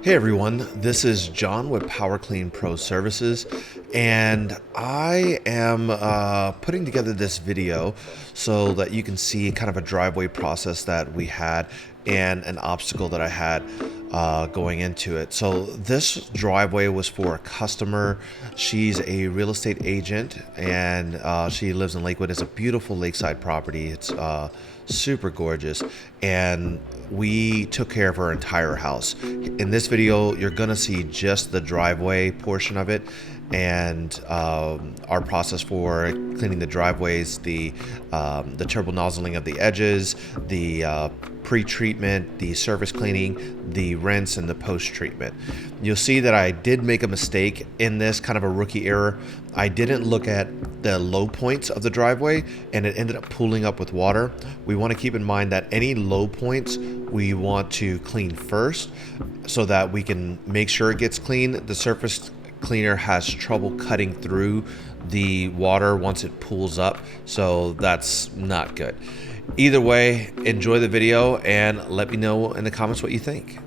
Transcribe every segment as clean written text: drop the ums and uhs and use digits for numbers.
Hey everyone, this is John with Power Clean Pro Services, and I am putting together this video so that you can see kind of a driveway process that we had and an obstacle that I had going into it. So this driveway was for a customer. She's a real estate agent, and she lives in Lakewood. It's a beautiful lakeside property. It's super gorgeous, and we took care of her entire house. In this video, you're gonna see just the driveway portion of it, and our process for cleaning the driveways, the turbo nozzling of the edges, the pre-treatment, the surface cleaning, the rinse, and the post-treatment. You'll see that I did make a mistake in this, kind of a rookie error. I didn't look at the low points of the driveway, and it ended up pooling up with water. We want to keep in mind that any low points we want to clean first so that we can make sure it gets clean. The surface cleaner has trouble cutting through the water once it pools up, so that's not good. Either way, enjoy the video and let me know in the comments what you think.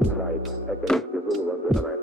Inside, I can schedule 109.